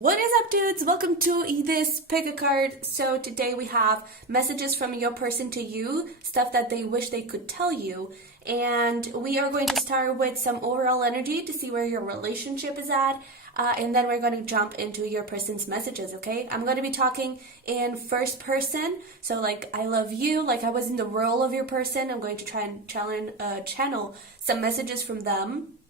What is up, dudes? Welcome to this pick a card. So today we have messages from your person to you, stuff that they wish they could tell you. And we are going to start with some overall energy to see where your relationship is at. And then we're going to jump into your person's messages, okay? I'm going to be talking in first person. So like, I love you, like I was in the role of your person. I'm going to try and channel some messages from them.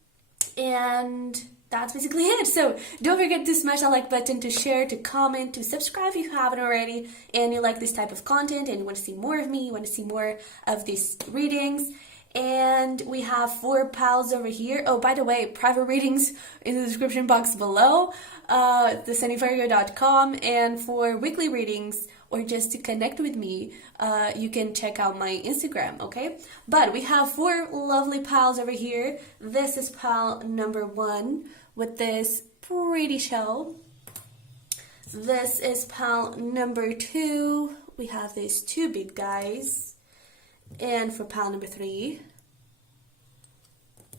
And that's basically it. So don't forget to smash that like button, to share, to comment, to subscribe if you haven't already, and you like this type of content and you want to see more of me, you want to see more of these readings. And we have 4 pals over here. Oh, by the way, private readings in the description box below, the sunnyvirgo.com. And for weekly readings or just to connect with me, you can check out my Instagram, okay? But we have 4 lovely pals over here. This is pal number 1 with this pretty shell. This is pal number 2. We have these 2 big guys. And for pal number 3.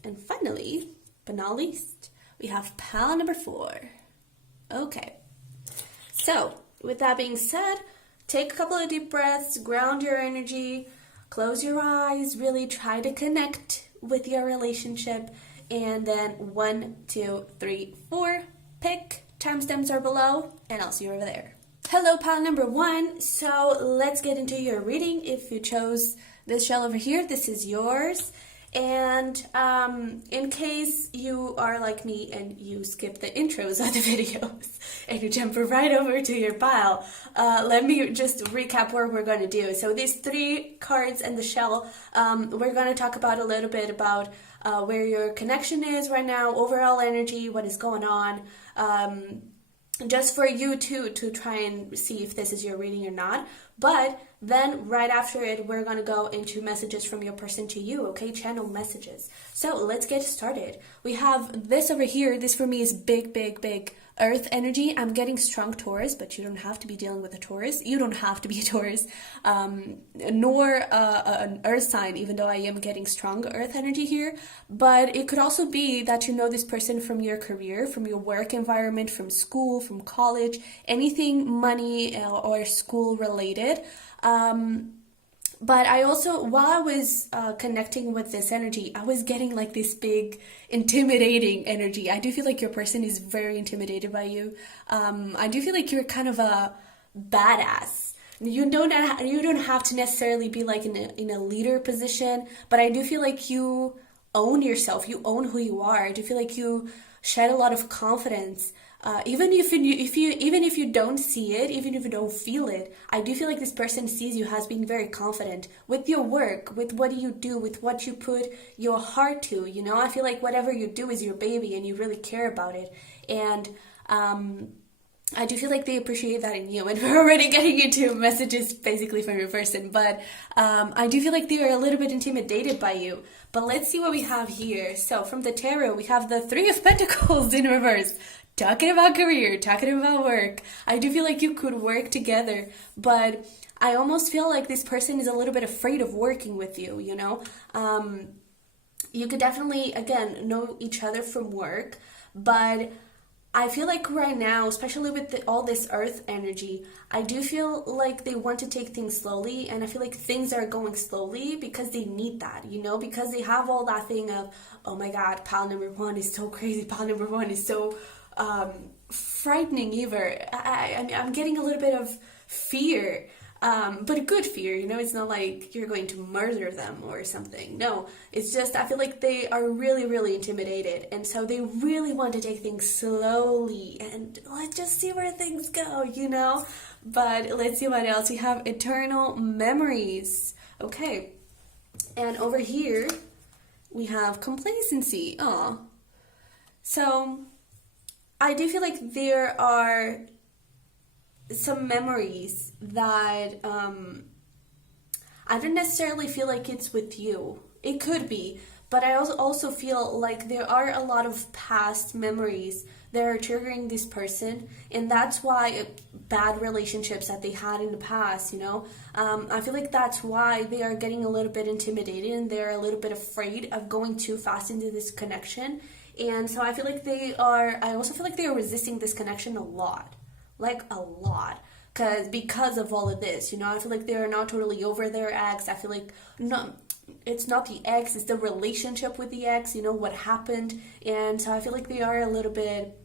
And finally, but not least, we have pal number 4. Okay. So, with that being said, take a couple of deep breaths, ground your energy, close your eyes, really try to connect with your relationship, and then 1, 2, 3, 4, pick, timestamps are below, and I'll see you over there. Hello, pal number 1. So let's get into your reading. If you chose this shell over here, this is yours. And in case you are like me and you skip the intros of the videos and you jump right over to your pile, let me just recap what we're going to do. So these 3 cards and the shell, we're going to talk about a little bit about where your connection is right now, overall energy, what is going on, just for you to try and see if this is your reading or not. But then right after it, we're going to go into messages from your person to you, okay? Channel messages. So let's get started. We have this over here. This for me is big, big, big earth energy. I'm getting strong Taurus, but you don't have to be dealing with a Taurus. You don't have to be a Taurus, nor an earth sign, even though I am getting strong earth energy here. But it could also be that you know this person from your career, from your work environment, from school, from college, anything money or school related. But I also, while I was connecting with this energy, I was getting like this big intimidating energy. I do feel like your person is very intimidated by you. I do feel like you're kind of a badass. You don't have to necessarily be like in a leader position, but I do feel like you own yourself. You own who you are. I do feel like you shed a lot of confidence. Even if you don't see it, even if you don't feel it, I do feel like this person sees you as being very confident with your work, with what you do, with what you put your heart to. You know, I feel like whatever you do is your baby, and you really care about it. And I do feel like they appreciate that in you. And we're already getting into messages basically from your person, but I do feel like they are a little bit intimidated by you. But let's see what we have here. So from the tarot, we have the 3 of Pentacles in reverse. Talking about career, talking about work. I do feel like you could work together, but I almost feel like this person is a little bit afraid of working with you, you know? You could definitely, again, know each other from work, but I feel like right now, especially with all this earth energy, I do feel like they want to take things slowly, and I feel like things are going slowly because they need that, you know, because they have all that thing of, oh my God, pal number 1 is so crazy, pal number 1 is so frightening even. I'm getting a little bit of fear, but a good fear, you know. It's not like you're going to murder them or something. No, it's just I feel like they are really, really intimidated, and so they really want to take things slowly and let's just see where things go, you know. But let's see what else we have. Eternal memories. Okay, and over here we have complacency. So I do feel like there are some memories that I don't necessarily feel like it's with you. It could be, but I also feel like there are a lot of past memories that are triggering this person, and that's why bad relationships that they had in the past, you know, I feel like that's why they are getting a little bit intimidated and they're a little bit afraid of going too fast into this connection. And so I feel like I also feel like they are resisting this connection a lot. Like a lot. Because of all of this, I feel like they are not totally over their ex. I feel like it's not the ex, it's the relationship with the ex, what happened. And so I feel like they are a little bit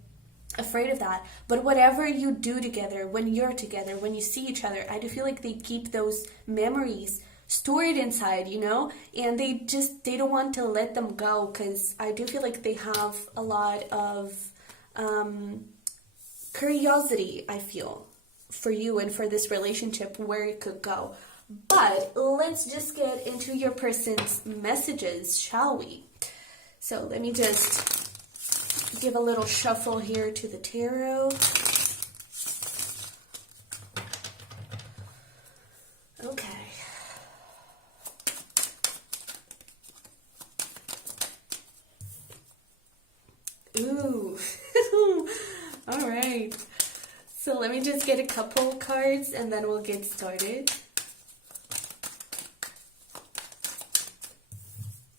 afraid of that. But whatever you do together, when you're together, when you see each other, I do feel like they keep those memories stored inside, and they don't want to let them go, because I do feel like they have a lot of curiosity, I feel, for you and for this relationship, where it could go. But let's just get into your person's messages, shall we? So let me just give a little shuffle here to the tarot. Okay. Ooh. All right. So let me just get a couple cards and then we'll get started.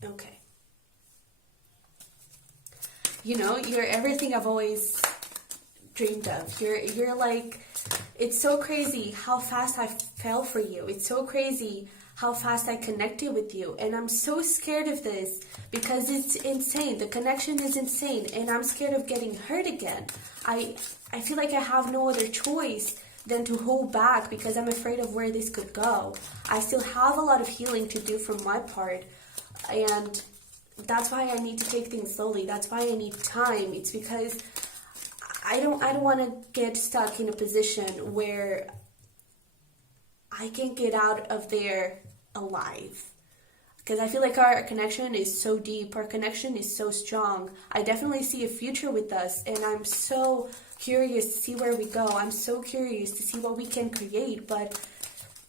Okay. You're everything I've always dreamed of. You're like, it's so crazy how fast I fell for you. It's so crazy how fast I connected with you. And I'm so scared of this because it's insane. The connection is insane. And I'm scared of getting hurt again. I feel like I have no other choice than to hold back because I'm afraid of where this could go. I still have a lot of healing to do from my part. And that's why I need to take things slowly. That's why I need time. It's because I don't want to get stuck in a position where I can't get out of there alive. Because I feel like our connection is so deep. Our connection is so strong. I definitely see a future with us. And I'm so curious to see where we go. I'm so curious to see what we can create. But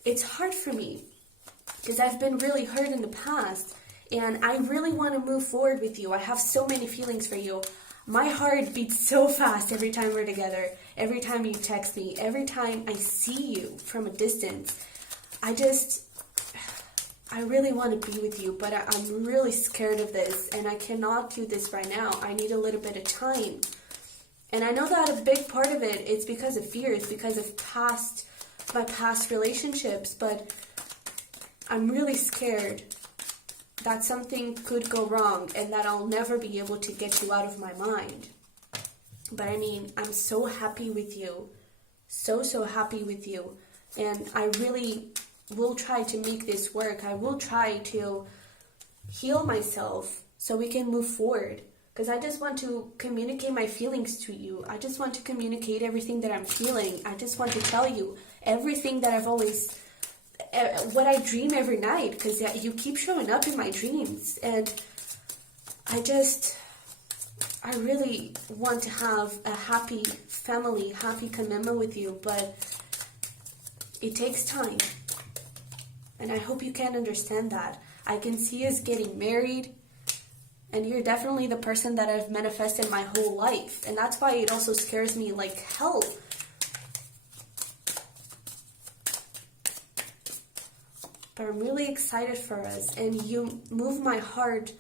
it's hard for me because I've been really hurt in the past. And I really want to move forward with you. I have so many feelings for you. My heart beats so fast every time we're together. Every time you text me. Every time I see you from a distance. I really want to be with you. But I'm really scared of this. And I cannot do this right now. I need a little bit of time. And I know that a big part of it is because of fear. It's because of my past relationships. But I'm really scared that something could go wrong and that I'll never be able to get you out of my mind. But I mean, I'm so happy with you. So happy with you. And I really will try to make this work. I will try to heal myself so we can move forward. Because I just want to communicate my feelings to you. I just want to communicate everything that I'm feeling. I just want to tell you everything that what I dream every night, because you keep showing up in my dreams. And I really want to have a happy family, happy commitment with you, but it takes time. And I hope you can understand that. I can see us getting married, and you're definitely the person that I've manifested my whole life. And that's why it also scares me like hell. But I'm really excited for us, and you move my heart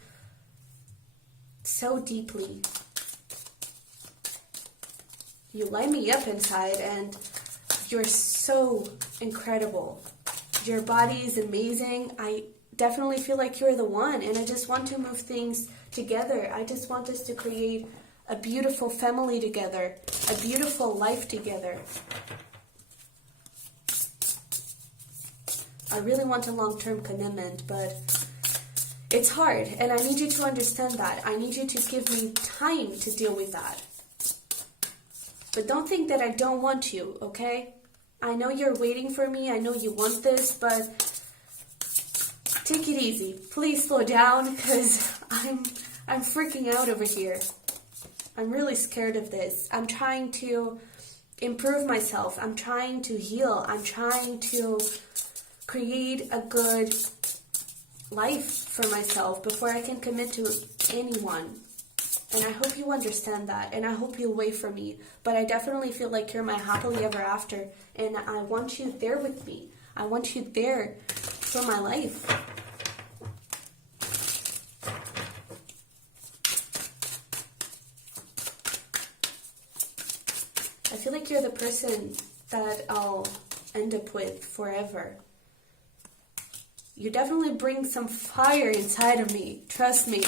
so deeply. You light me up inside, and you're so incredible. Your body is amazing. I definitely feel like you're the one, and I just want to move things together. I just want us to create a beautiful family together, a beautiful life together. I really want a long-term commitment, but it's hard, and I need you to understand that. I need you to give me time to deal with that. But don't think that I don't want you, okay? I know you're waiting for me. I know you want this, but take it easy. Please slow down, because I'm freaking out over here. I'm really scared of this. I'm trying to improve myself. I'm trying to heal. I'm trying to create a good life for myself before I can commit to anyone. And I hope you understand that, and I hope you'll wait for me. But I definitely feel like you're my happily ever after, and I want you there with me. I want you there for my life. you're the person that I'll end up with forever. You definitely bring some fire inside of me. Trust me.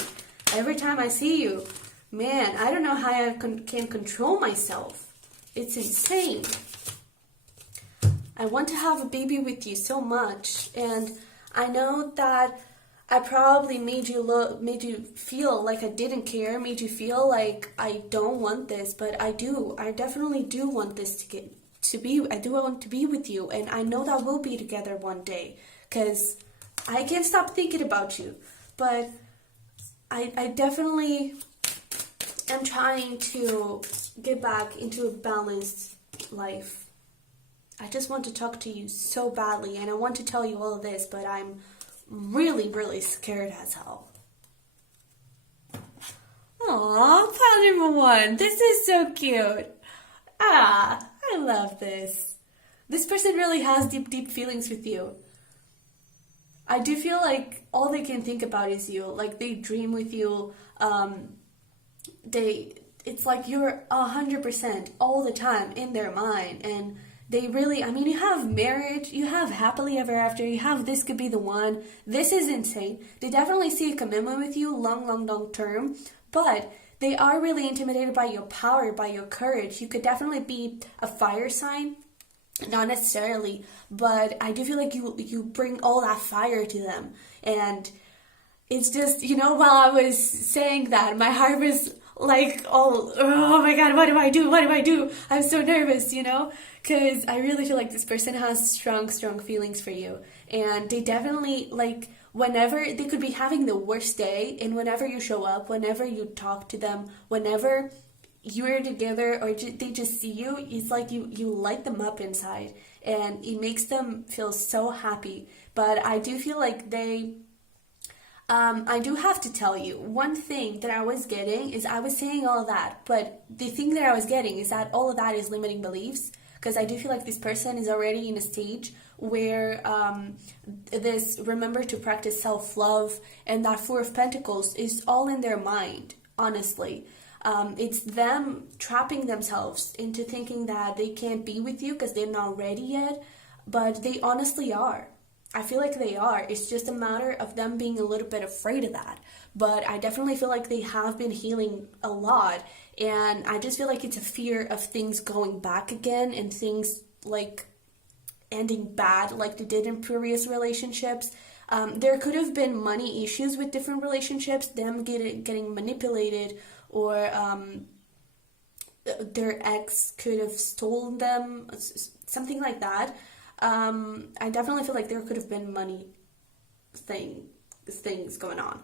Every time I see you, man, I don't know how I can control myself. It's insane. I want to have a baby with you so much, and I know that I probably made you feel like I didn't care, made you feel like I don't want this, but I do. I definitely do want this I do want to be with you, and I know that we'll be together one day, because I can't stop thinking about you, but I definitely am trying to get back into a balanced life. I just want to talk to you so badly, and I want to tell you all of this, but I'm really, really scared as hell. Aw, pal number 1. This is so cute. I love this. This person really has deep, deep feelings with you. I do feel like all they can think about is you. Like, they dream with you. It's like you're 100% all the time in their mind, and they really, you have marriage, you have happily ever after, you have this could be the one. This is insane. They definitely see a commitment with you long term, but they are really intimidated by your power, by your courage. You could definitely be a fire sign, not necessarily, but I do feel like you bring all that fire to them. And it's just, while I was saying that, my heart was like, oh my God, what do I do? I'm so nervous, because I really feel like this person has strong feelings for you. And they definitely, like, whenever, they could be having the worst day, and whenever you show up, whenever you talk to them, whenever you're together, or they just see you, it's like you light them up inside, and it makes them feel so happy. But I do feel like I do have to tell you, one thing that I was getting is, I was saying all that, but the thing that I was getting is that all of that is limiting beliefs, because I do feel like this person is already in a stage where this remember to practice self-love and that Four of Pentacles is all in their mind, honestly. It's them trapping themselves into thinking that they can't be with you because they're not ready yet, but they honestly are. I feel like they are. It's just a matter of them being a little bit afraid of that. But I definitely feel like they have been healing a lot. And I just feel like it's a fear of things going back again and things like ending bad like they did in previous relationships. There could have been money issues with different relationships, them getting manipulated, or their ex could have stolen them, something like that. I definitely feel like there could have been money things going on.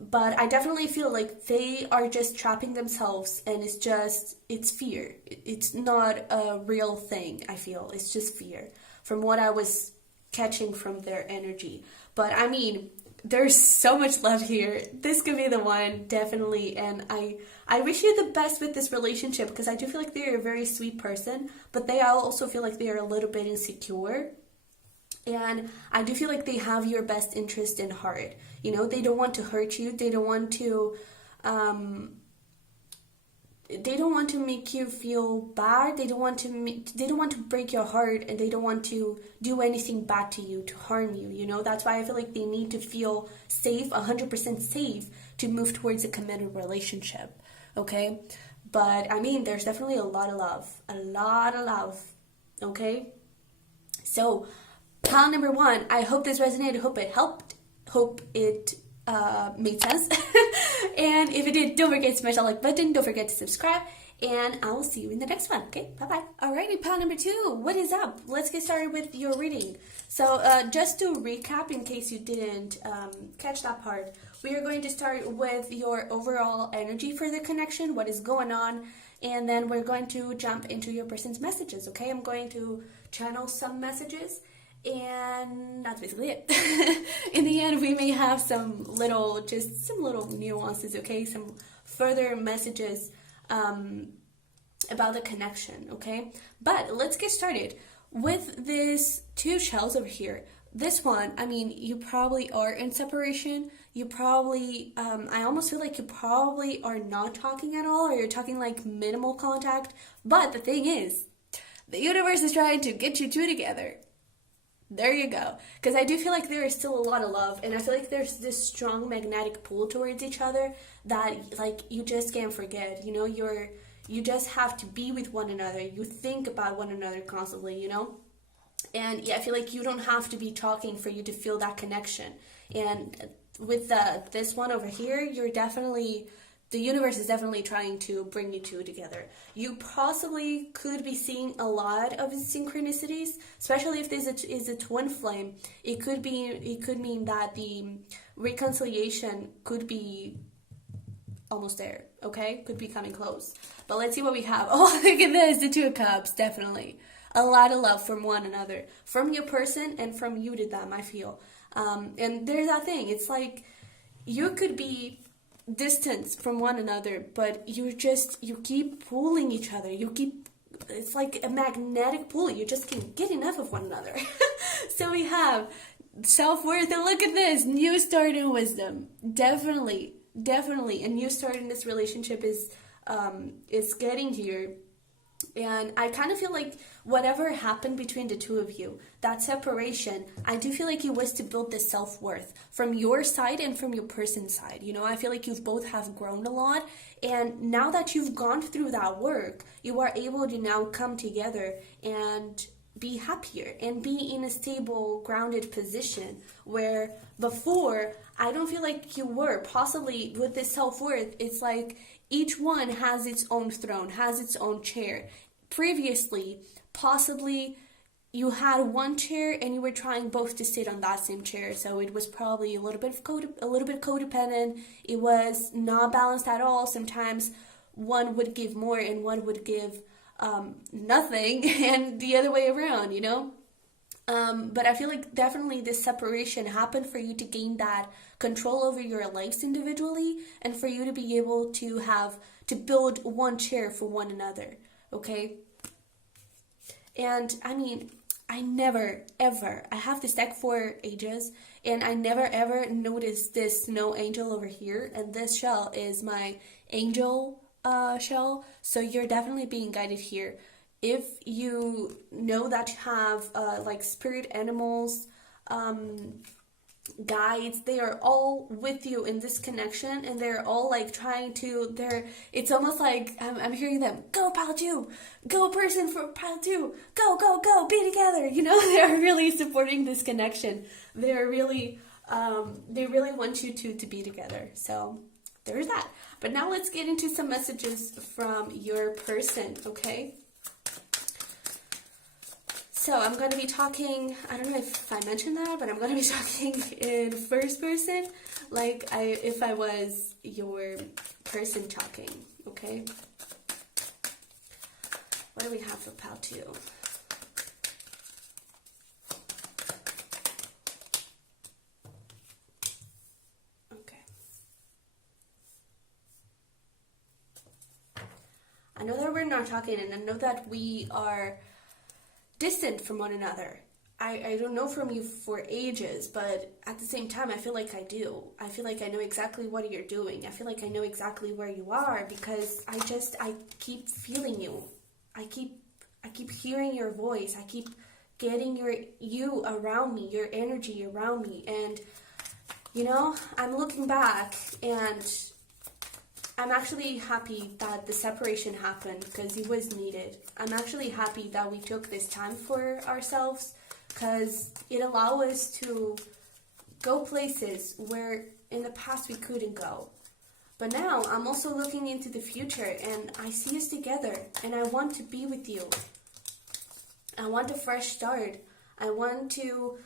But I definitely feel like they are just trapping themselves, and it's fear. It's not a real thing, I feel. It's just fear from what I was catching from their energy. But there's so much love here. This could be the one, definitely. And I wish you the best with this relationship, because I do feel like they're a very sweet person, but they also feel like they're a little bit insecure. And I do feel like they have your best interest in heart. They don't want to hurt you. They don't want to make you feel bad. They don't want to break your heart, and they don't want to do anything bad to you, to harm you. That's why I feel like they need to feel safe, 100% safe, to move towards a committed relationship. Okay? But there's definitely a lot of love. Okay? So, pile number 1, I hope this resonated, hope it helped, hope it made sense. And if it did, don't forget to smash that like button, don't forget to subscribe, and I will see you in the next one. Okay, bye-bye. Alrighty, pile number 2, what is up? Let's get started with your reading. So just to recap, in case you didn't catch that part, we are going to start with your overall energy for the connection, what is going on, and then we're going to jump into your person's messages. Okay, I'm going to channel some messages, and that's basically it. In the end, we may have some little nuances, okay? Some further messages about the connection, okay? But let's get started with these 2 shells over here. this one, I mean, you probably are in separation. You probably, I almost feel like you probably are not talking at all, or you're talking like minimal contact. But the thing is, the universe is trying to get you two together. There you go. Because I do feel like there is still a lot of love, and I feel like there's this strong magnetic pull towards each other that, like, you just can't forget. You know, you just have to be with one another. You think about one another constantly, you know? And yeah, I feel like you don't have to be talking for you to feel that connection. And with this one over here, you're definitely, the universe is definitely trying to bring you two together. You possibly could be seeing a lot of synchronicities, especially if this is a twin flame. It could mean that the reconciliation could be almost there, okay? Could be coming close. But let's see what we have. Oh, look at this, the Two of Cups, definitely. A lot of love from one another, from your person and from you to them, I feel. And there's that thing, it's like you could be distance from one another, but you keep pulling each other. It's like a magnetic pull. You just can't get enough of one another. So we have self-worth, and look at this, new start in wisdom. Definitely a new start in this relationship is getting here. And I kind of feel like whatever happened between the two of you, that separation, I do feel like it was to build this self-worth from your side and from your person's side. You know, I feel like you both have grown a lot. And now that you've gone through that work, you are able to now come together and be happier and be in a stable, grounded position where before, I don't feel like you were. Possibly with this self-worth, it's like each one has its own throne, has its own chair. Previously, possibly you had one chair and you were trying both to sit on that same chair, so it was probably a little bit codependent. It was not balanced at all. Sometimes one would give more and one would give nothing, and the other way around, you know? But I feel like definitely this separation happened for you to gain that control over your lives individually, and for you to be able to build one chair for one another, okay? And I mean, I never ever, I have this deck for ages, and I never ever noticed this snow angel over here, and this shell is my angel shell, so you're definitely being guided here. If you know that you have like spirit animals, guides, they are all with you in this connection, and they're all like trying to, it's almost like I'm hearing them, go pile two, go person for pile two, go, be together, you know? They're really supporting this connection. They're really, they really want you two to be together. So there's that. But now let's get into some messages from your person, okay? So I'm going to be talking, I don't know if I mentioned that, but I'm going to be talking in first person, like if I was your person talking, okay? What do we have for pile 2? Okay. I know that we're not talking, and I know that we are distant from one another. I don't know from you for ages, but at the same time, I feel like I do. I feel like I know exactly what you're doing. I feel like I know exactly where you are, because I keep feeling you. I keep hearing your voice. I keep getting you around me, your energy around me. And, you know, I'm looking back, and I'm actually happy that the separation happened, because it was needed. I'm actually happy that we took this time for ourselves, because it allowed us to go places where in the past we couldn't go. But now I'm also looking into the future, and I see us together, and I want to be with you. I want a fresh start. I want to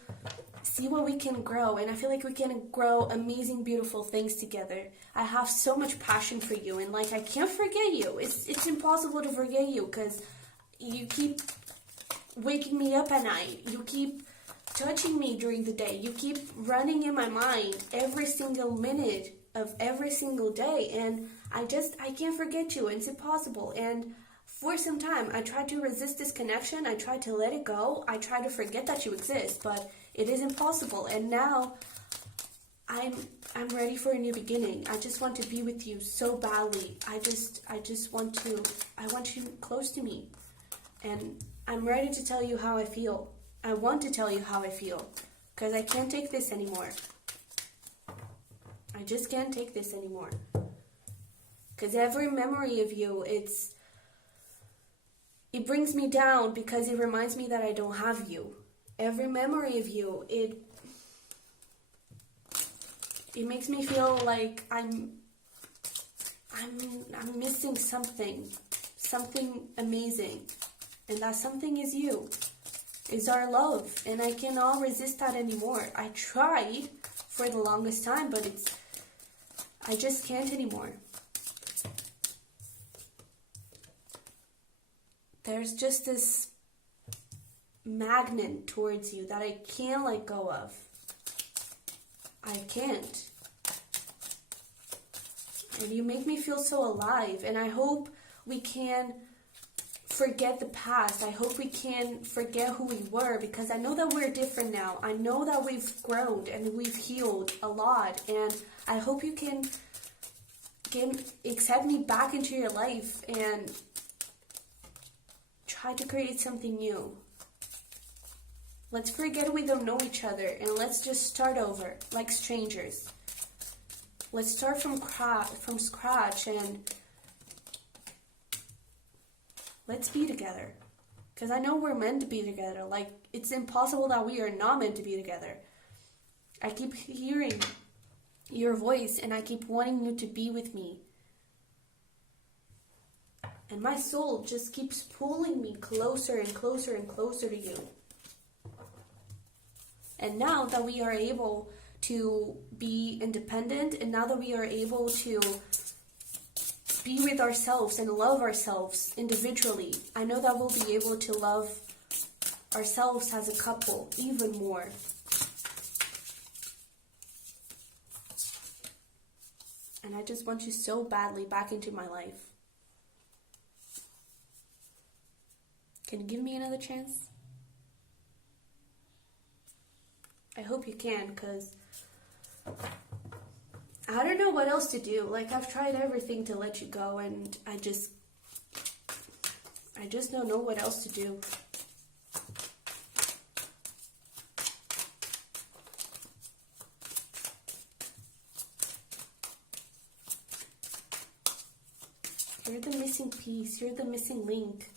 see what we can grow, and I feel like we can grow amazing, beautiful things together. I have so much passion for you, and like, I can't forget you. It's impossible to forget you, because you keep waking me up at night. You keep touching me during the day. You keep running in my mind every single minute of every single day, and I can't forget you. It's impossible. And for some time, I tried to resist this connection. I tried to let it go. I tried to forget that you exist, but It is impossible. And now I'm ready for a new beginning. I just want to be with you so badly. I want you close to me. And I'm ready to tell you how I feel. I want to tell you how I feel. Because I can't take this anymore. I just can't take this anymore. Because every memory of you, it brings me down because it reminds me that I don't have you. Every memory of you, it makes me feel like I'm missing something amazing. And that something is you. Is our love. And I cannot resist that anymore. I tried for the longest time, but I just can't anymore. There's just this magnet towards you that I can't let go of. I can't. And you make me feel so alive. And I hope we can forget the past. I hope we can forget who we were, because I know that we're different now. I know that we've grown and we've healed a lot. And I hope you can accept me back into your life and try to create something new. Let's forget we don't know each other and let's just start over like strangers. Let's start from scratch and let's be together. Because I know we're meant to be together. Like, it's impossible that we are not meant to be together. I keep hearing your voice and I keep wanting you to be with me. And my soul just keeps pulling me closer and closer and closer to you. And now that we are able to be independent, and now that we are able to be with ourselves and love ourselves individually, I know that we'll be able to love ourselves as a couple even more. And I just want you so badly back into my life. Can you give me another chance? I hope you can, because I don't know what else to do. Like, I've tried everything to let you go, and I just don't know what else to do. You're the missing piece. You're the missing link.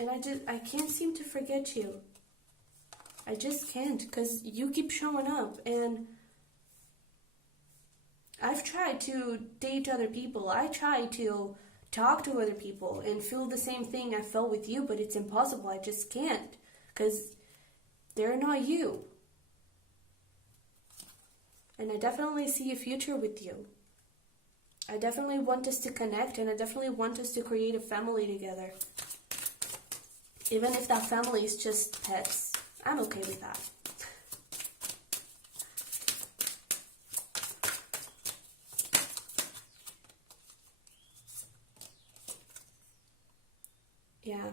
And I can't seem to forget you. I just can't, because you keep showing up. And I've tried to date other people. I tried to talk to other people and feel the same thing I felt with you, but it's impossible. I just can't, because they're not you. And I definitely see a future with you. I definitely want us to connect, and I definitely want us to create a family together. Even if that family is just pets, I'm okay with that. Yeah.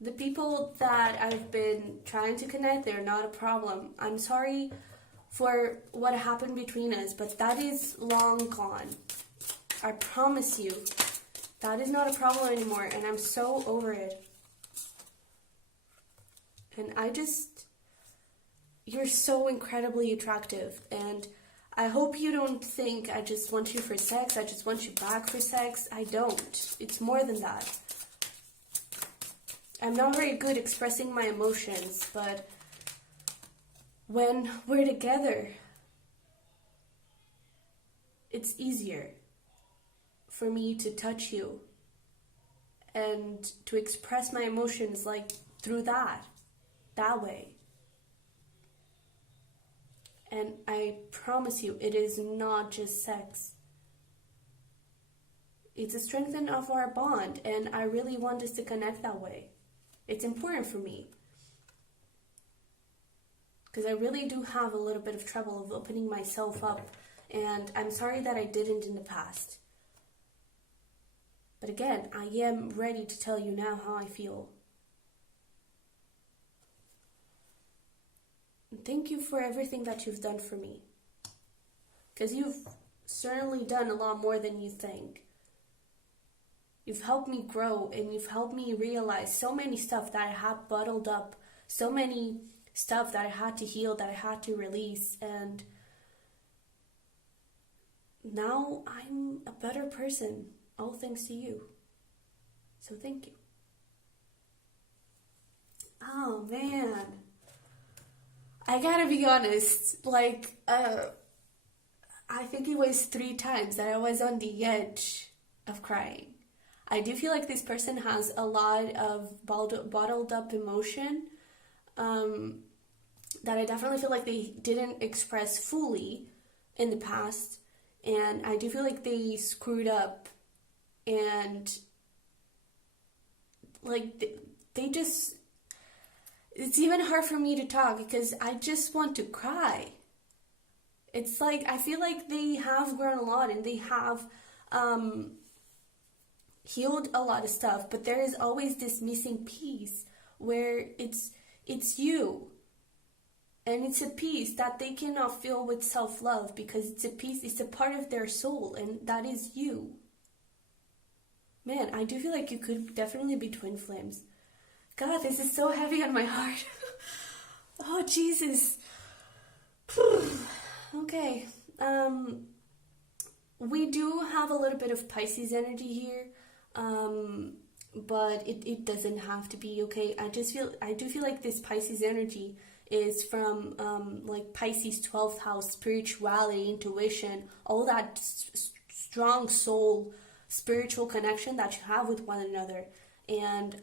The people that I've been trying to connect, they're not a problem. I'm sorry for what happened between us, but that is long gone. I promise you, that is not a problem anymore, and I'm so over it. And you're so incredibly attractive, and I hope you don't think I just want you for sex, I just want you back for sex. I don't. It's more than that. I'm not very good expressing my emotions, but when we're together, it's easier for me to touch you and to express my emotions like through that way. And I promise you, it is not just sex. It's a strengthening of our bond, and I really want us to connect that way. It's important for me, because I really do have a little bit of trouble of opening myself up, and I'm sorry that I didn't in the past. But again, I am ready to tell you now how I feel. And thank you for everything that you've done for me. Because you've certainly done a lot more than you think. You've helped me grow, and you've helped me realize so many stuff that I had bottled up, so many stuff that I had to heal, that I had to release, and now I'm a better person, all thanks to you. So thank you. Oh man, I gotta be honest, I think it was 3 times that I was on the edge of crying. I do feel like this person has a lot of bottled up emotion that I definitely feel like they didn't express fully in the past. And I do feel like they screwed up, and they just, it's even hard for me to talk because I just want to cry. It's like, I feel like they have grown a lot, and they have healed a lot of stuff, but there is always this missing piece where it's you, and it's a piece that they cannot fill with self-love because it's a part of their soul, and that is you. Man, I do feel like you could definitely be twin flames. God, this is so heavy on my heart. Oh Jesus. Okay, we do have a little bit of Pisces energy here. But it doesn't have to be, okay? I do feel like this Pisces energy is from Pisces 12th house, spirituality, intuition, all that strong soul, spiritual connection that you have with one another. And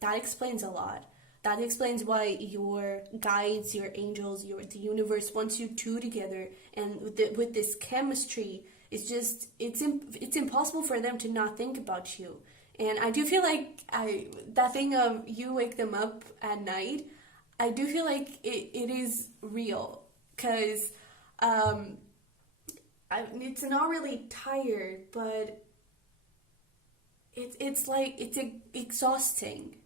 that explains a lot. That explains why your guides, your angels, the universe wants you two together. And with this chemistry, it's impossible for them to not think about you. And I do feel like that thing of you wake them up at night, I do feel like it is real. Because it's not really tired, but it's exhausting.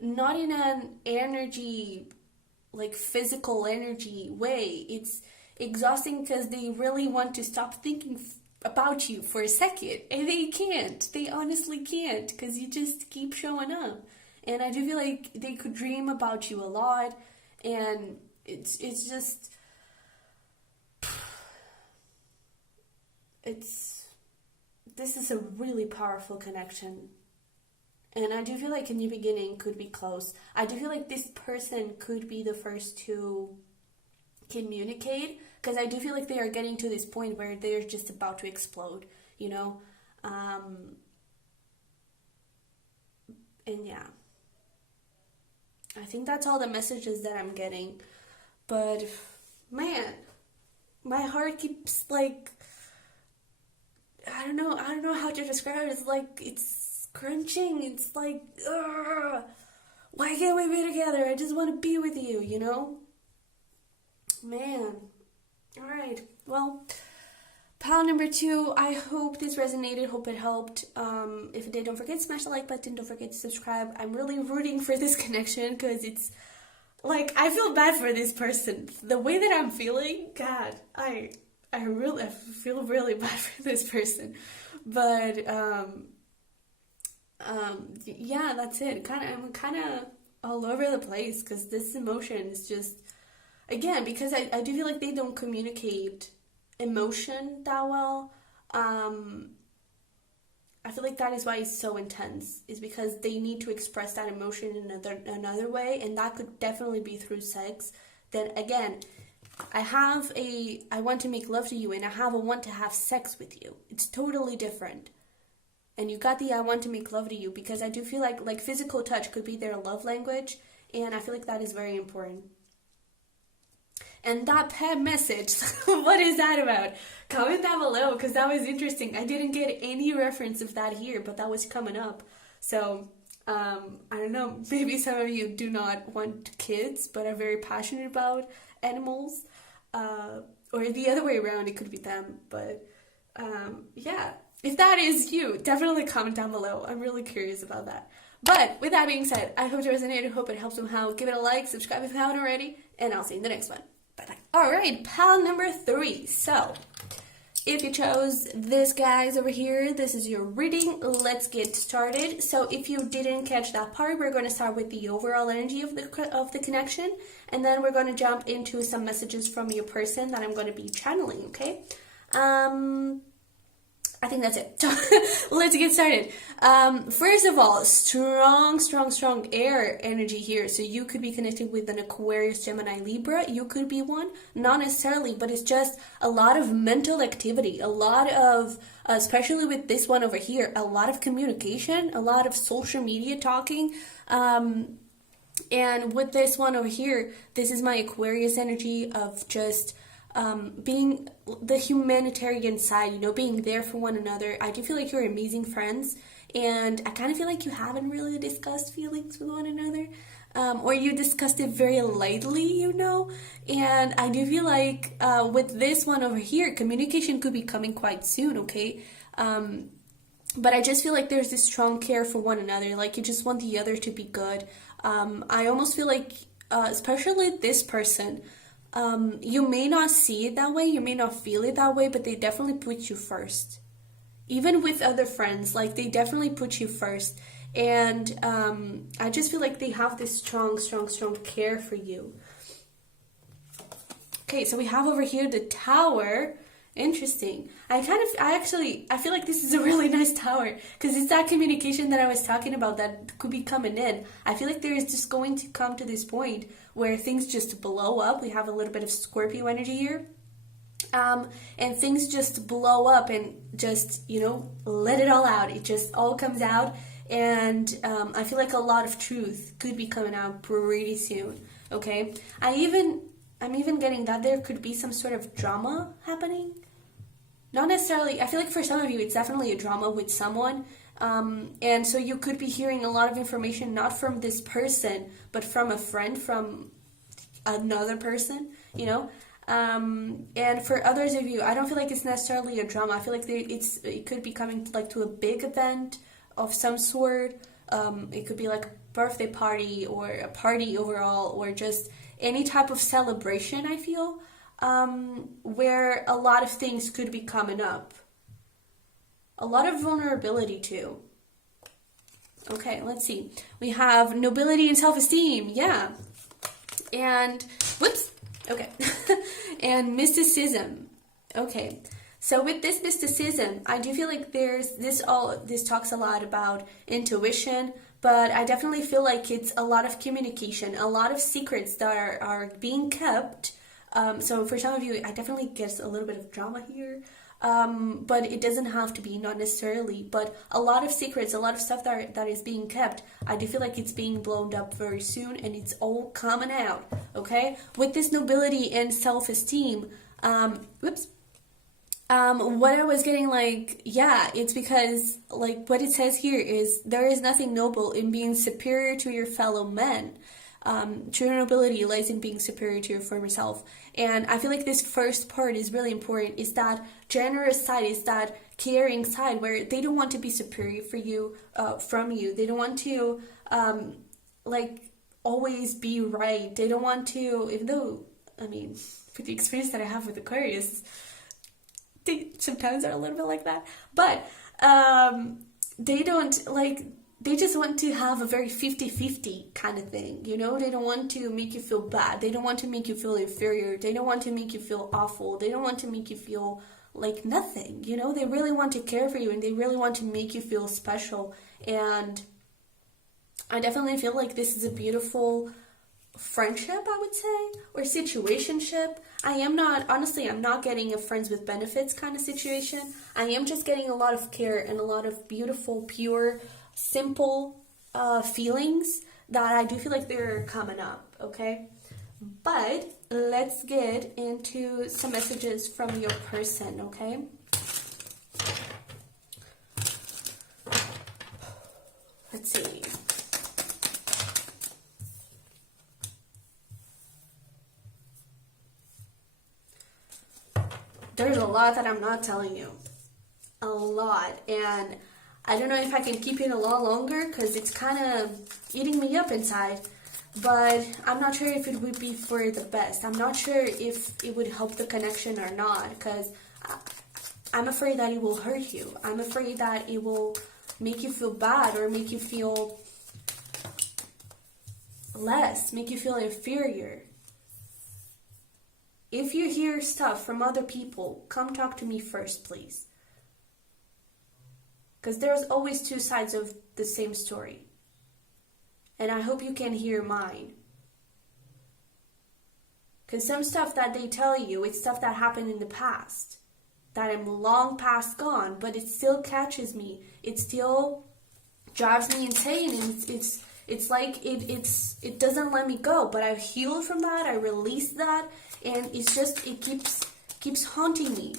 Not in an energy, like physical energy way. It's exhausting because they really want to stop thinking about you for a second, and they can't. They honestly can't, because you just keep showing up. And I do feel like they could dream about you a lot, and it's just this is a really powerful connection. And I do feel like in the beginning could be close. I do feel like this person could be the first to communicate, because I do feel like they are getting to this point where they're just about to explode, you know? And yeah. I think that's all the messages that I'm getting. But, man, my heart keeps, I don't know how to describe it. It's like, it's crunching. It's like, ugh, why can't we be together? I just want to be with you, you know? Man. Alright. Well, pile number 2, I hope this resonated. Hope it helped. If it did, don't forget to smash the like button. Don't forget to subscribe. I'm really rooting for this connection, because it's, I feel bad for this person. The way that I'm feeling, God, I feel really bad for this person. But, yeah, that's it. I'm kind of all over the place, because this emotion is just, again, because I do feel like they don't communicate emotion that well. I feel like that is why it's so intense, is because they need to express that emotion in another way, and that could definitely be through sex. Then again, I want to make love to you, and I want to have sex with you. It's totally different. And you got the I want to make love to you, because I do feel like physical touch could be their love language, and I feel like that is very important. And that pet message, what is that about? Comment down below, because that was interesting. I didn't get any reference of that here, but that was coming up. So, I don't know, maybe some of you do not want kids, but are very passionate about animals. Or the other way around, it could be them. But Yeah, if that is you, definitely comment down below. I'm really curious about that. But with that being said, I hope it resonated. Hope it helped somehow. Give it a like, subscribe if you haven't already, and I'll see you in the next one. Bye bye. All right, pal number 3. So, if you chose this guys over here, this is your reading. Let's get started. So if you didn't catch that part, we're going to start with the overall energy of the connection, and then we're going to jump into some messages from your person that I'm going to be channeling, okay? I think that's it. Let's get started. First of all, strong air energy here. So you could be connected with an Aquarius, Gemini, Libra. You could be one. Not necessarily, but it's just a lot of mental activity. A lot of, especially with this one over here, a lot of communication, a lot of social media talking. And with this one over here, this is my Aquarius energy of just being the humanitarian side, you know, being there for one another. I do feel like you're amazing friends, and I kind of feel like you haven't really discussed feelings with one another, or you discussed it very lightly, you know. And I do feel like with this one over here, communication could be coming quite soon, okay? But I just feel like there's this strong care for one another, like you just want the other to be good. I almost feel like, especially this person, you may not see it that way, you may not feel it that way, but they definitely put you first. Even with other friends, like they definitely put you first. And I just feel like they have this strong care for you. Okay, so we have over here the Tower. Interesting. I feel like this is a really nice tower because it's that communication that I was talking about that could be coming in. I feel like there is just going to come to this point where things just blow up. We have a little bit of Scorpio energy here. And things just blow up and just, you know, let it all out. It just all comes out. And I feel like a lot of truth could be coming out pretty soon. Okay? I'm even getting that there could be some sort of drama happening. Not necessarily, I feel like for some of you, it's definitely a drama with someone. And so you could be hearing a lot of information, not from this person, but from a friend, from another person, you know? And for others of you, I don't feel like it's necessarily a drama. I feel like it could be coming like to a big event of some sort. It could be like a birthday party or a party overall, or just any type of celebration, I feel, where a lot of things could be coming up. A lot of vulnerability too. Okay, let's see. We have nobility and self-esteem, yeah. And, whoops, okay. And mysticism. Okay, so with this mysticism, I do feel like this talks a lot about intuition, but I definitely feel like it's a lot of communication, a lot of secrets that are being kept. So for some of you, I definitely get a little bit of drama here, but it doesn't have to be, not necessarily, but a lot of secrets, a lot of stuff that is being kept. I do feel like it's being blown up very soon, and it's all coming out, okay? With this nobility and self-esteem, what I was getting, like, yeah, it's because, like, what it says here is, there is nothing noble in being superior to your fellow men. True nobility lies in being superior to your former self. And I feel like this first part is really important, is that generous side, is that caring side, where they don't want to be superior from you. They don't want to, like, always be right. They don't want to, even though, I mean, with the experience that I have with Aquarius, they sometimes are a little bit like that, but they don't, like, they just want to have a very 50-50 kind of thing, you know? They don't want to make you feel bad. They don't want to make you feel inferior. They don't want to make you feel awful. They don't want to make you feel like nothing, you know? They really want to care for you, and they really want to make you feel special. And I definitely feel like this is a beautiful friendship, I would say, or situationship. I'm not getting a friends with benefits kind of situation. I am just getting a lot of care and a lot of beautiful, pure, simple feelings that I do feel like they're coming up, okay? But let's get into some messages from your person, okay? Let's see. There's a lot that I'm not telling you. a lot, and I don't know if I can keep it a lot longer because it's kind of eating me up inside. But I'm not sure if it would be for the best. I'm not sure if it would help the connection or not, because I'm afraid that it will hurt you. I'm afraid that it will make you feel bad or make you feel less, make you feel inferior. If you hear stuff from other people, come talk to me first, please. Because there's always two sides of the same story. And I hope you can hear mine. Because some stuff that they tell you, it's stuff that happened in the past. That I'm long past gone, but it still catches me. It still drives me insane. And it's like it doesn't let me go. But I've healed from that. I released that. And it's just, it keeps haunting me.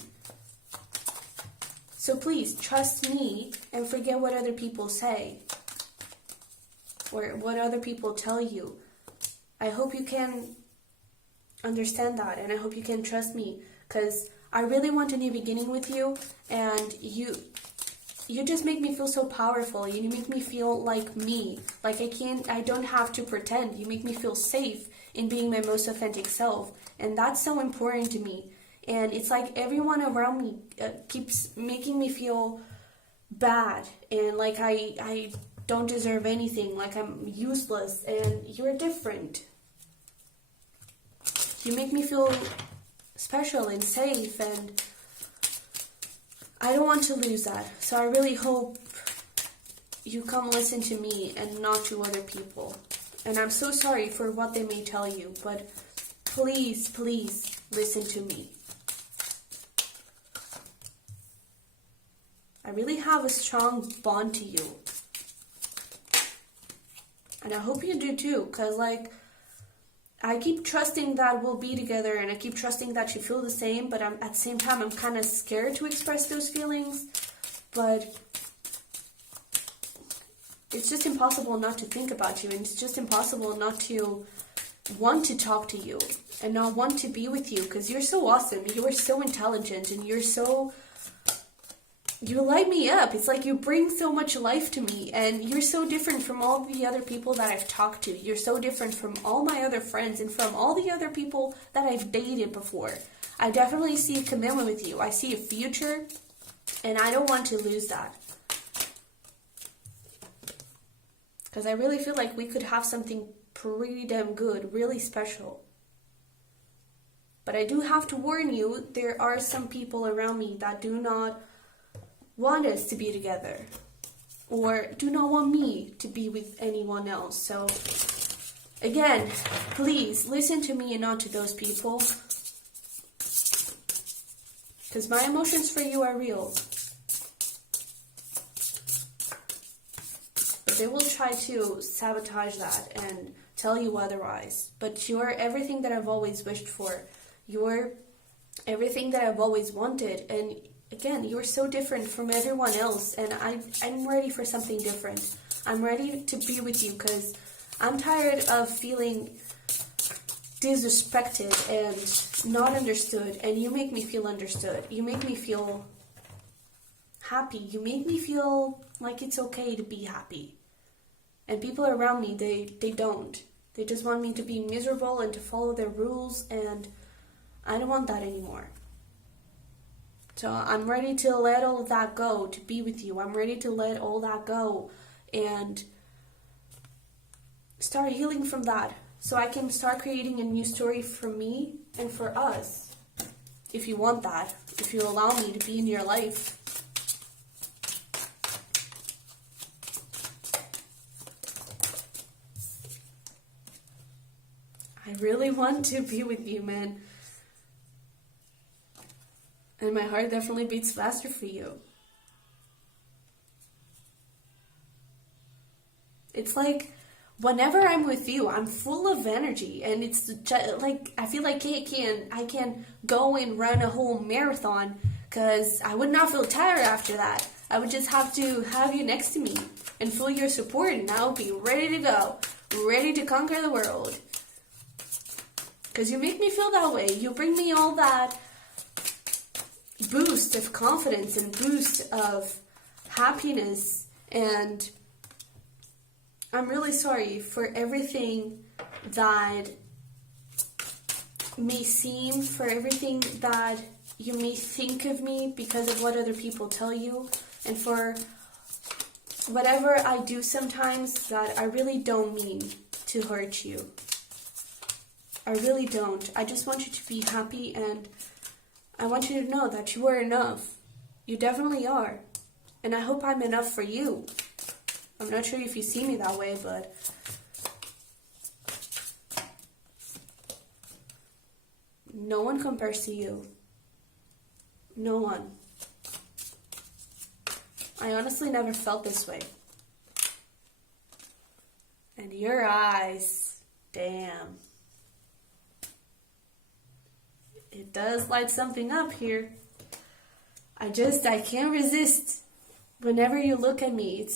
So please, trust me and forget what other people say. Or what other people tell you. I hope you can understand that, and I hope you can trust me, because I really want a new beginning with you, and you just make me feel so powerful. You make me feel like me, like I don't have to pretend. You make me feel safe in being my most authentic self, and that's so important to me. And it's like everyone around me keeps making me feel bad, and like I don't deserve anything, like I'm useless, and you're different. You make me feel special and safe, and I don't want to lose that. So I really hope you come listen to me and not to other people. And I'm so sorry for what they may tell you, but please, please listen to me. I really have a strong bond to you. And I hope you do too, because like, I keep trusting that we'll be together, and I keep trusting that you feel the same, but at the same time, I'm kind of scared to express those feelings. But it's just impossible not to think about you, and it's just impossible not to want to talk to you and not want to be with you, because you're so awesome, you are so intelligent, and you light me up. It's like you bring so much life to me, and you're so different from all the other people that I've talked to. You're so different from all my other friends and from all the other people that I've dated before. I definitely see a commitment with you. I see a future, and I don't want to lose that. Because I really feel like we could have something pretty damn good, really special. But I do have to warn you, there are some people around me that do not want us to be together, or do not want me to be with anyone else. So again, please listen to me and not to those people, because my emotions for you are real, but they will try to sabotage that and tell you otherwise. But you're everything that I've always wished for. You're everything that I've always wanted, and again, you're so different from everyone else, and I'm ready for something different. I'm ready to be with you, because I'm tired of feeling disrespected and not understood, and you make me feel understood. You make me feel happy. You make me feel like it's okay to be happy. And people around me, they don't. They just want me to be miserable and to follow their rules, and I don't want that anymore. So I'm ready to let all of that go, to be with you. I'm ready to let all that go and start healing from that, so I can start creating a new story for me and for us. If you want that, if you allow me to be in your life. I really want to be with you, man. And my heart definitely beats faster for you. It's like, whenever I'm with you, I'm full of energy, and it's just, like, I feel like I can go and run a whole marathon, because I would not feel tired after that. I would just have to have you next to me and feel your support, and I'll be ready to go, ready to conquer the world. Because you make me feel that way. You bring me all that boost of confidence and boost of happiness. And I'm really sorry for everything that may seem, for everything that you may think of me because of what other people tell you, and for whatever I do sometimes that I really don't mean to hurt you. I really don't. I just want you to be happy, and I want you to know that you are enough. You definitely are. And I hope I'm enough for you. I'm not sure if you see me that way, but no one compares to you. No one. I honestly never felt this way. And your eyes, damn. It does light something up here. I can't resist. Whenever you look at me,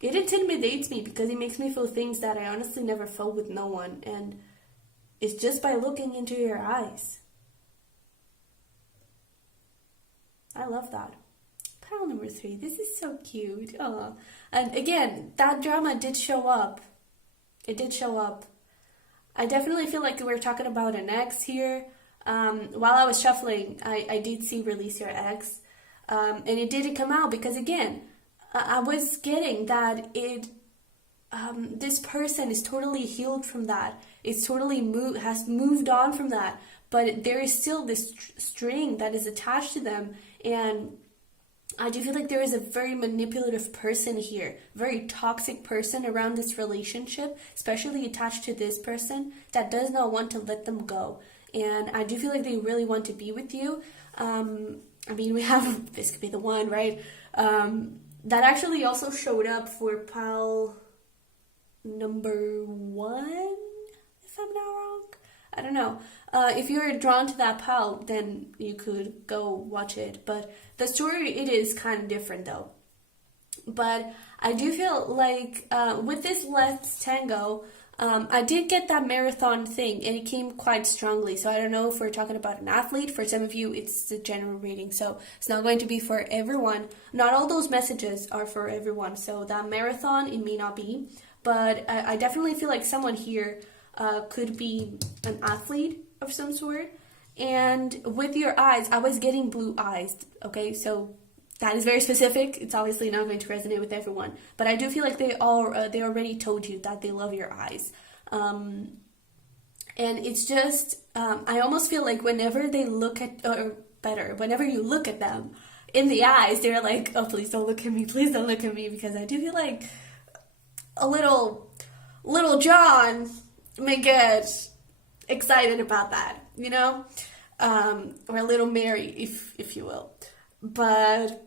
it intimidates me because it makes me feel things that I honestly never felt with no one. And it's just by looking into your eyes. I love that. Pile number 3. This is so cute. Aww. And again, that drama did show up. It did show up. I definitely feel like we're talking about an ex here. While I was shuffling, I did see Release Your Ex. And it didn't come out because, again, I was getting that this person is totally healed from that. It's totally has moved on from that. But there is still this string that is attached to them. And I do feel like there is a very manipulative person here, very toxic person around this relationship, especially attached to this person that does not want to let them go. And I do feel like they really want to be with you. I mean, we have, this could be the one, right? That actually also showed up for pile number 1, if I'm not wrong. I don't know. If you're drawn to that pile, then you could go watch it. But the story, it is kind of different though. But I do feel like with this Let's Tango, I did get that marathon thing, and it came quite strongly. So I don't know if we're talking about an athlete. For some of you, it's the general reading. So it's not going to be for everyone. Not all those messages are for everyone. So that marathon, it may not be. But I definitely feel like someone here could be an athlete of some sort. And with your eyes, I was getting blue eyes. Okay, so that is very specific. It's obviously not going to resonate with everyone, but I do feel like they already told you that they love your eyes. And it's just, I almost feel like whenever they look at, or better, whenever you look at them in the eyes, they're like, oh, please don't look at me, please don't look at me, because I do feel like a little John may get excited about that, you know, or a little Mary, if you will. But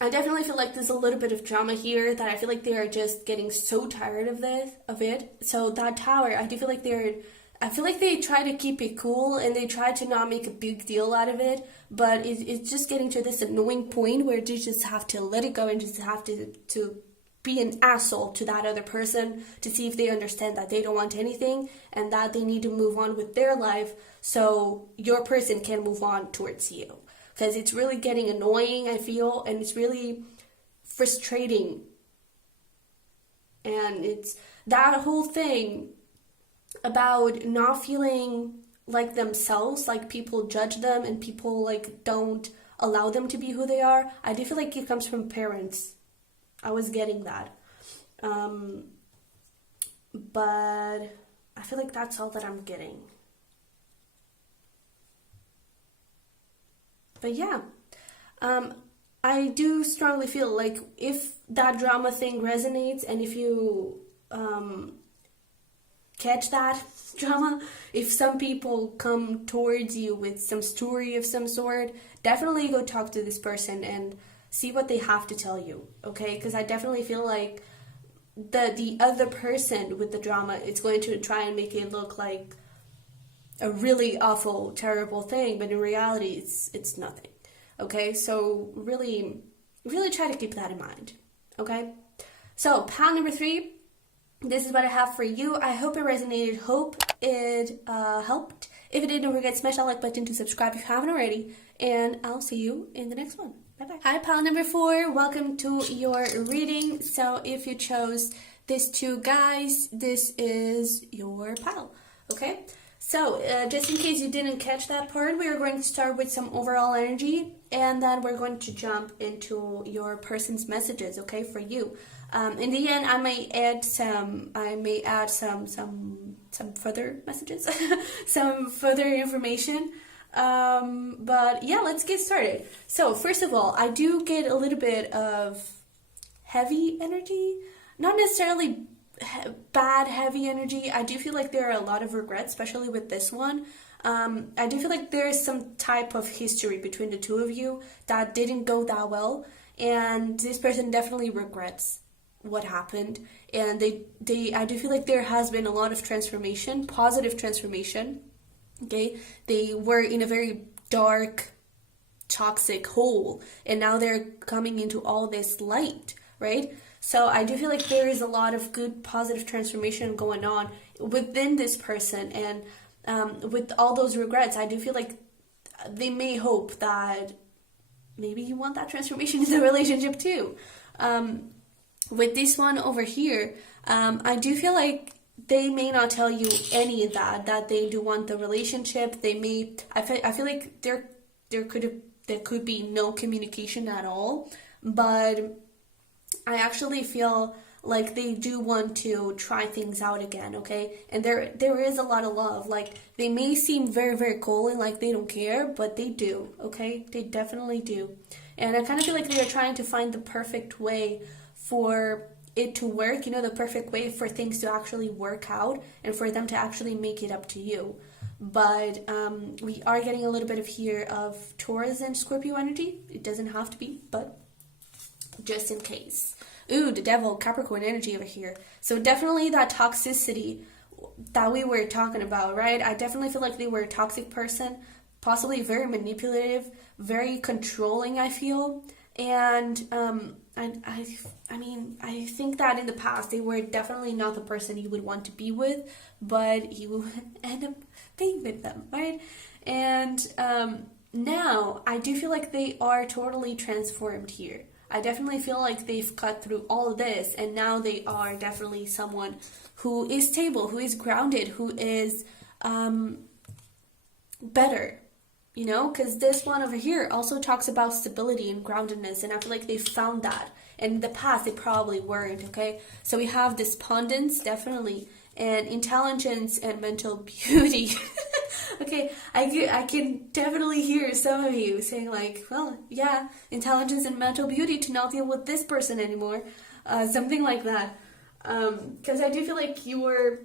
I definitely feel like there's a little bit of drama here that I feel like they are just getting so tired of it. So that tower, I do feel like they try to keep it cool and they try to not make a big deal out of it, but it's just getting to this annoying point where they just have to let it go and just have to be an asshole to that other person to see if they understand that they don't want anything and that they need to move on with their life so your person can move on towards you. Because it's really getting annoying, I feel, and it's really frustrating. And it's that whole thing about not feeling like themselves, like people judge them and people like don't allow them to be who they are. I do feel like it comes from parents. I was getting that. But I feel like that's all that I'm getting. But yeah, I do strongly feel like if that drama thing resonates and if you catch that drama, if some people come towards you with some story of some sort, definitely go talk to this person and see what they have to tell you, okay? Because I definitely feel like the other person with the drama, it's going to try and make it look like a really awful, terrible thing, but in reality, it's nothing, okay? So really, really try to keep that in mind, okay? So, pile number 3, this is what I have for you. I hope it resonated, hope it helped. If you did, don't forget to smash that like button to subscribe if you haven't already. And I'll see you in the next one. Bye-bye. Hi, pile number 4. Welcome to your reading. So if you chose these 2 guys, this is your pile. Okay? So just in case you didn't catch that part, we are going to start with some overall energy, and then we're going to jump into your person's messages, okay, for you. In the end, I may add some further messages, some further information. But yeah, let's get started. So first of all, I do get a little bit of heavy energy, not necessarily bad heavy energy. I do feel like there are a lot of regrets, especially with this one. I do feel like there is some type of history between the 2 of you that didn't go that well, and this person definitely regrets what happened, and I do feel like there has been a lot of transformation, positive transformation. Okay, they were in a very dark, toxic hole, and now they're coming into all this light, right? So I do feel like there is a lot of good, positive transformation going on within this person, and with all those regrets, I do feel like they may hope that maybe you want that transformation in the relationship too. With this one over here, I do feel like they may not tell you any of that they do want the relationship. They may, I feel like there could be no communication at all, but I actually feel like they do want to try things out again, okay? And there is a lot of love. Like, they may seem very, very cold and like they don't care, but they do, okay? They definitely do. And I kind of feel like they are trying to find the perfect way for it to work, the perfect way for things to actually work out and for them to actually make it up to you. But we are getting a little bit of here of Taurus and Scorpio energy. It doesn't have to be, but just in case. Ooh, the devil, Capricorn energy over here. So definitely that toxicity that we were talking about, right? I definitely feel like they were a toxic person, possibly very manipulative, very controlling, I feel. And I think that in the past they were definitely not the person you would want to be with, but you would end up being with them, right? And now I do feel like they are totally transformed here. I definitely feel like they've cut through all of this, and now they are definitely someone who is stable, who is grounded, who is better. Because this one over here also talks about stability and groundedness, and I feel like they found that. And in the past, they probably weren't, okay? So we have despondence, definitely, and intelligence and mental beauty. Okay, I can definitely hear some of you saying like, well, yeah, intelligence and mental beauty to not deal with this person anymore. Something like that. Because I do feel like you were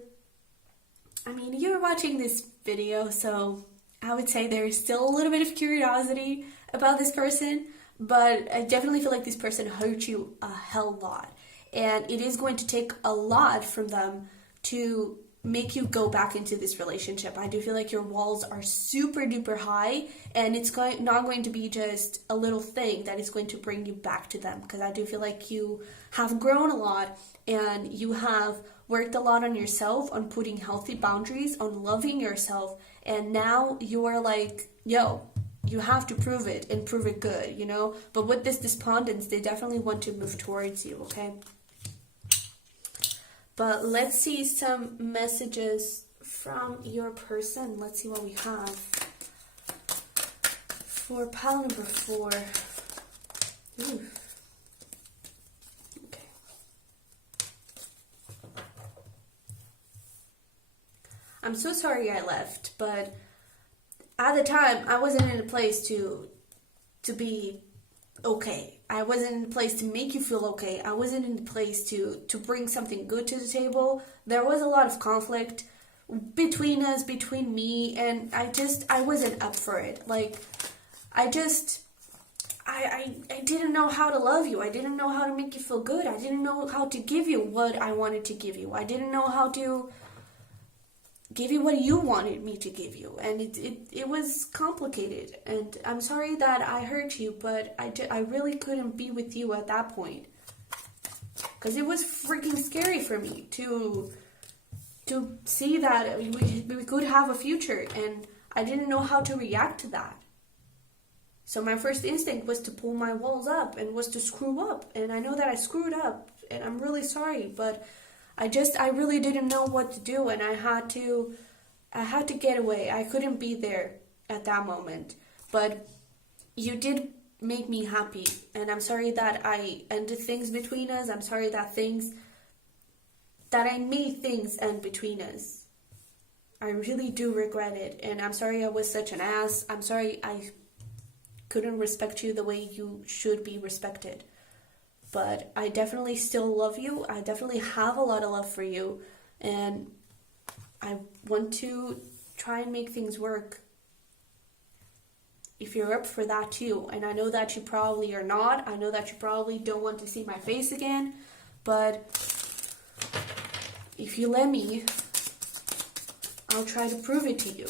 watching this video, so I would say there is still a little bit of curiosity about this person, but I definitely feel like this person hurt you a hell lot. And it is going to take a lot from them to make you go back into this relationship. I do feel like your walls are super duper high, and it's not going to be just a little thing that is going to bring you back to them, because I do feel like you have grown a lot and you have worked a lot on yourself, on putting healthy boundaries, on loving yourself, and now you're like, yo, you have to prove it and prove it good, But with this despondence, they definitely want to move towards you, okay? But let's see some messages from your person. Let's see what we have for pile number 4. Ooh. Okay. I'm so sorry I left, but at the time I wasn't in a place to be okay. I wasn't in a place to make you feel okay. I wasn't in a place to bring something good to the table. There was a lot of conflict between us, between me, and I wasn't up for it. Like, I didn't know how to love you. I didn't know how to make you feel good. I didn't know how to give you what I wanted to give you. I didn't know how to give you what you wanted me to give you, and it was complicated, and I'm sorry that I hurt you, but I really couldn't be with you at that point, because it was freaking scary for me to see that we could have a future, and I didn't know how to react to that. So my first instinct was to pull my walls up and was to screw up. And I know that I screwed up and I'm really sorry, but I really didn't know what to do, and I had to get away. I couldn't be there at that moment. But you did make me happy, and I'm sorry that I ended things between us. I'm sorry that I made things end between us. I really do regret it, and I'm sorry I was such an ass. I'm sorry I couldn't respect you the way you should be respected. But I definitely still love you. I definitely have a lot of love for you, and I want to try and make things work. If you're up for that too, and I know that you probably are not. I know that you probably don't want to see my face again, but if you let me, I'll try to prove it to you.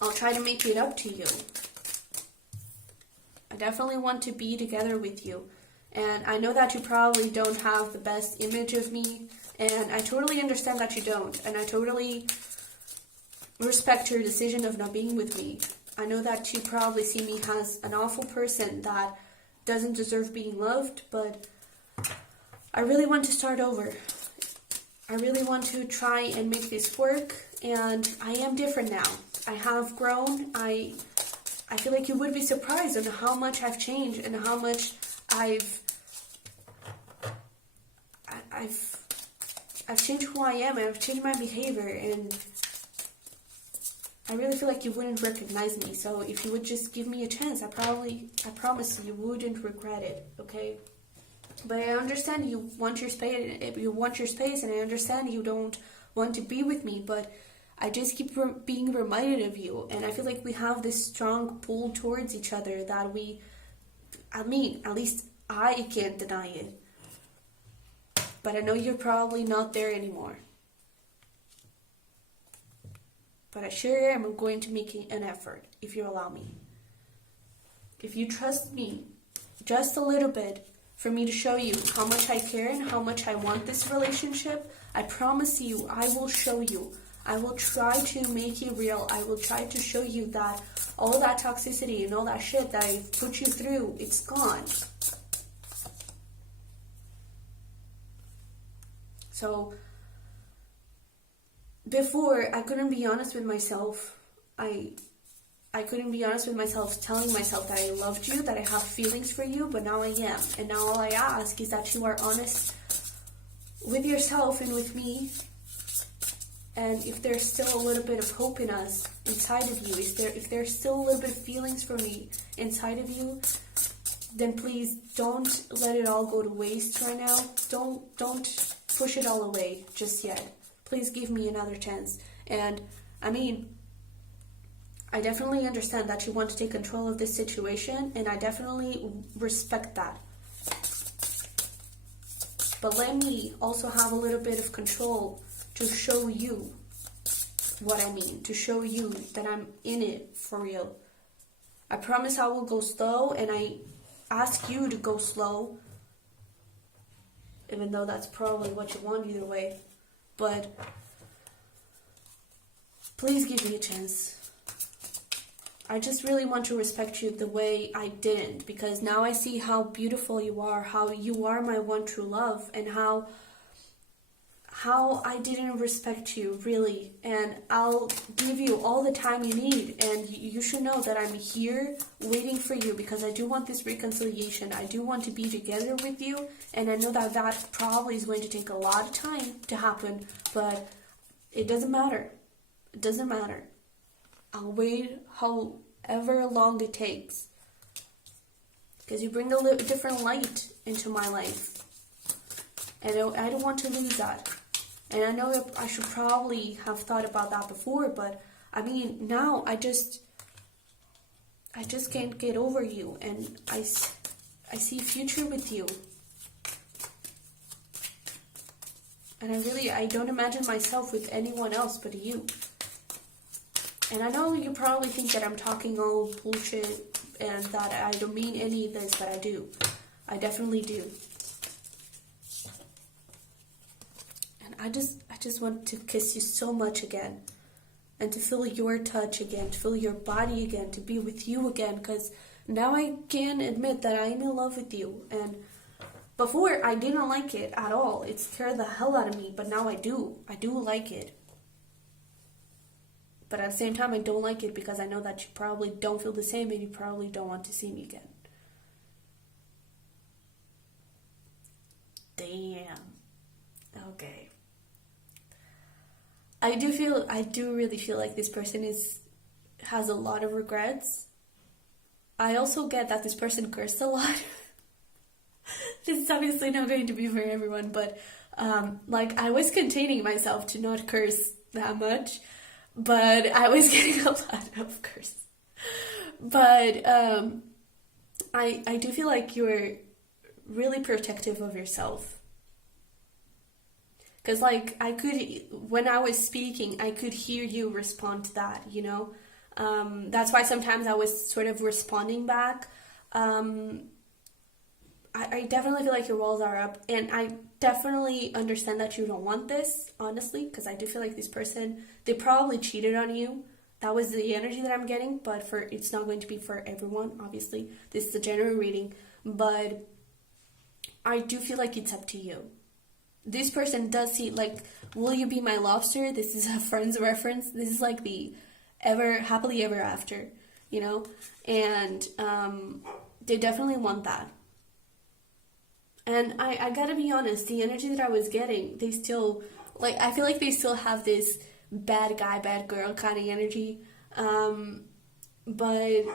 I'll try to make it up to you. I definitely want to be together with you. And I know that you probably don't have the best image of me, and I totally understand that you don't, and I totally respect your decision of not being with me. I know that you probably see me as an awful person that doesn't deserve being loved, but I really want to start over. I really want to try and make this work, and I am different now. I have grown. I feel like you would be surprised on how much I've changed and how much I've changed who I am, and I've changed my behavior, and I really feel like you wouldn't recognize me. So if you would just give me a chance, I promise you wouldn't regret it, okay? But I understand you want your space, and I understand you don't want to be with me, but I just keep being reminded of you, and I feel like we have this strong pull towards each other that at least I can't deny it. But I know you're probably not there anymore. But I sure am going to make an effort, if you allow me. If you trust me just a little bit for me to show you how much I care and how much I want this relationship, I promise you I will show you. I will try to make it real. I will try to show you that all that toxicity and all that shit that I've put you through, it's gone. So, before, I couldn't be honest with myself. I couldn't be honest with myself, telling myself that I loved you, that I have feelings for you, but now I am. And now all I ask is that you are honest with yourself and with me. And if there's still a little bit of hope in us, inside of you, if there's still a little bit of feelings for me inside of you, then please don't let it all go to waste right now. Don't push it all away just yet. Please give me another chance. And I definitely understand that you want to take control of this situation, and I definitely respect that. But let me also have a little bit of control to show you what I mean, to show you that I'm in it for real. I promise I will go slow, and I ask you to go slow, even though that's probably what you want either way. But please give me a chance. I just really want to respect you the way I didn't, because now I see how beautiful you are, how you are my one true love, and how I didn't respect you, really. And I'll give you all the time you need, and you should know that I'm here waiting for you, because I do want this reconciliation. I do want to be together with you, and I know that that probably is going to take a lot of time to happen, but it doesn't matter. It doesn't matter. I'll wait however long it takes, because you bring a different light into my life, and I don't want to lose that. And I know I should probably have thought about that before, but now I just can't get over you, and I see a future with you. And I don't imagine myself with anyone else but you. And I know you probably think that I'm talking all bullshit and that I don't mean any of this, but I do. I definitely do. And I just want to kiss you so much again. and to feel your touch again, to feel your body again, to be with you again, because now I can admit that I'm in love with you. And before, I didn't like it at all. It scared the hell out of me, but now I do. I do like it. But at the same time, I don't like it because I know that you probably don't feel the same and you probably don't want to see me again. Damn. Okay. I do really feel like this person has a lot of regrets. I also get that this person cursed a lot. This is obviously not going to be for everyone, but like I was containing myself to not curse that much, but I was getting a lot of curse. But I do feel like you're really protective of yourself. Because, like, when I was speaking, I could hear you respond to that, you know? That's why sometimes I was sort of responding back. I definitely feel like your walls are up, and I definitely understand that you don't want this, honestly, because I do feel like this person, they probably cheated on you. That was the energy that I'm getting, but it's not going to be for everyone, obviously. This is a general reading, but I do feel like it's up to you. This person does see, like, will you be my lobster? This is a Friends reference. This is like the happily ever after, you know? And they definitely want that. And I gotta be honest, the energy that I was getting, they still, like, I feel like they still have this bad guy, bad girl kind of energy. But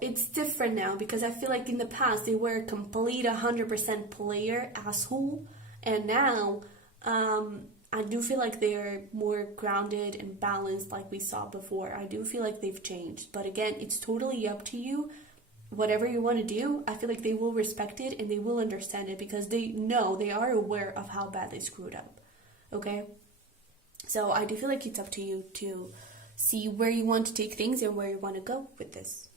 it's different now because I feel like in the past they were a complete 100% player asshole. And now, I do feel like they're more grounded and balanced like we saw before. I do feel like they've changed. But again, it's totally up to you. Whatever you want to do, I feel like they will respect it and they will understand it because they are aware of how bad they screwed up. Okay? So I do feel like it's up to you to see where you want to take things and where you want to go with this.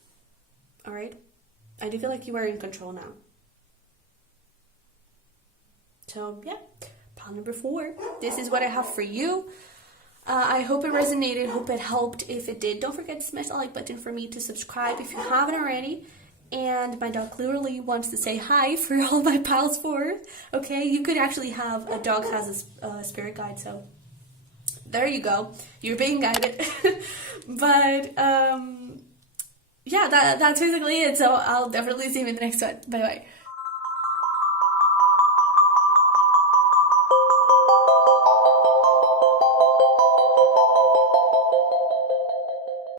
Alright? I do feel like you are in control now. So, yeah, pile number 4. This is what I have for you. I hope it resonated, hope it helped. If it did, don't forget to smash the like button for me to subscribe if you haven't already. And my dog clearly wants to say hi for all my piles 4. Okay, you could actually have a dog has a spirit guide, so there you go. You're being guided. But, yeah, that's basically it. So I'll definitely see you in the next one. Bye-bye.